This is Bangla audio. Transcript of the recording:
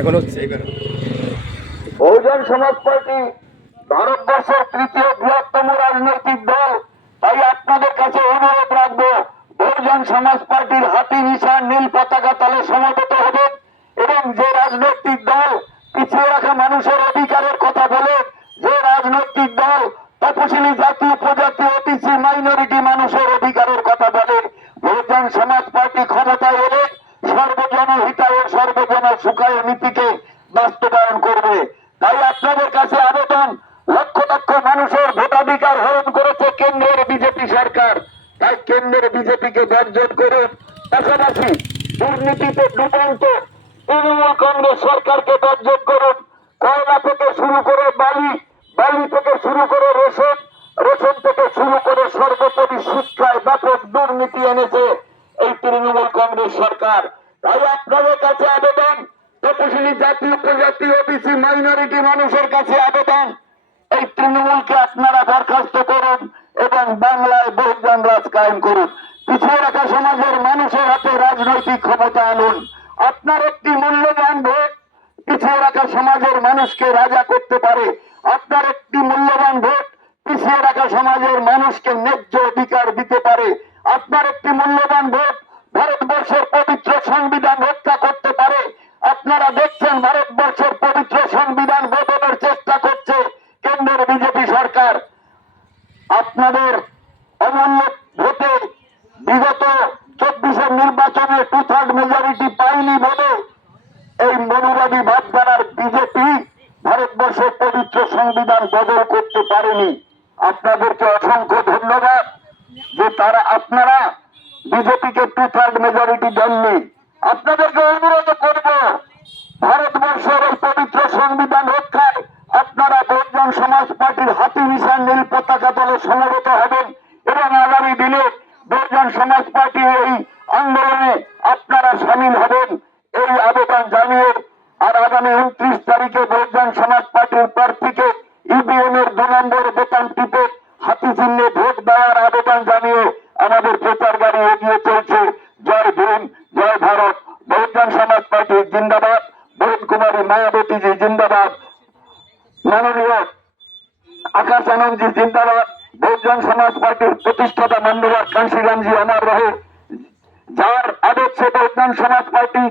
এখন হচ্ছে বহুজন সমাজ পার্টি ভারতবর্ষের তৃতীয় বৃহত্তম রাজনৈতিক দল। তাই আপনাদের কাছে অনুরোধ রাখবো, বহুজন সমাজ পার্টির হাতি নিশান নীল পতাকা তলে সমবেত হবে এবং যে রাজনৈতিক দল পিছিয়ে রাখা মানুষের অধিকারের কথা বলে, যে রাজনৈতিক দল তপশিলি জাতি উপজাতি ওবিসি মাইনরিটি মানুষের অধিকারের কথা বলে, বহুজন সমাজ পার্টি ক্ষমতায় এলে সর্বজন হিতায় সর্বজন সুখায় নীতিকে বাস্তবায়ন করবে। তাই আপনাদের কাছে আবেদন, লক্ষ লক্ষ মানুষের ভোটাধিকার হরণ করেছে কেন্দ্রের বিজেপি সরকার। তাই কেন্দ্রের বিজেপিকে বর্জন করুন, পাশাপাশি দুর্নীতিতে ডুবন্ত তৃণমূল কংগ্রেস সরকারকে বর্জন করুন। কয়লা থেকে শুরু করে বালি, বালি থেকে শুরু করে রেশন, রেশন থেকে শুরু করে সর্বোপরি শিক্ষায় ব্যাপক দুর্নীতি এনেছে এই তৃণমূল কংগ্রেস সরকার। তাই আপনাদের কাছে আবেদন, তপশিলি জাতি উপজাতি ওবিসি মাইনরিটি মানুষের কাছে আবেদন, এই তৃণমূলকে আপনারা বরখাস্ত করুন এবং বাংলায় বহুজন রাজ কায়েম করুন। পিছিয়ে রাখা সমাজের মানুষের হাতে রাজনৈতিক ক্ষমতা আনুন। আপনার একটি মূল্যবান ভোট পিছিয়ে রাখা সমাজের মানুষকে রাজা করতে পারে। আপনার একটি মূল্যবান ভোট পিছিয়ে রাখা সমাজের মানুষকে ন্যায্য অধিকার দিতে পারে। আপনার একটি মূল্যবান ভোট ভারতবর্ষের পবিত্র সংবিধান রক্ষা করতে পারে। আপনারা দেখছেন ভারতবর্ষের পবিত্র সংবিধান বদলের চেষ্টা করছে কেন্দ্রের বিজেপি সরকার। আপনাদের অমান্য ভোটে বিগত 24-এর নির্বাচনে 2/3 মেজরিটি পায়নি বলে এই মনুবাদী ভাবধারার বিজেপি ভারতবর্ষের পবিত্র সংবিধান বদল করতে পারেনি। আপনাদেরকে অসংখ্য ধন্যবাদ যে আপনারা বিজেপিকে 2/3 মেজরিটি দেননি। আপনাদেরকে অনুরোধ করব, ভারতবর্ষের এই পবিত্র সংবিধান রক্ষায় আপনারা বহুজন সমাজ পার্টির হাতি নিশান নীল পতাকা তলে সমবেত হবেন এবং আগামী দিনে বহুজন সমাজ পার্টির এই আন্দোলনে আপনারা সামিল হবেন, এই আবেদন জানিয়ে আর আগামী 29 তারিখে বহুজন সমাজ পার্টির প্রার্থীকে ইভিএম এর 2 নম্বর বোতাম টিপে হাতি চিহ্নে ভোট দেওয়ার আবেদন জানিয়ে আমাদের প্রচার গাড়ি এগিয়ে চলছে। জয় ভীম, জয় ভারত। বহুজন সমাজ পার্টি জিন্দাবাদ। বহুন কুমারী মায়াবতীজি জিন্দাবাদ। মাননীয় আকাশ আনন্দজি জিন্দাবাদ। বহুজন সমাজ পার্টির প্রতিষ্ঠাতা মান্যবর কাঞ্শীরামজি অমর রহে, যার আদর্শে বহুজন সমাজ পার্টি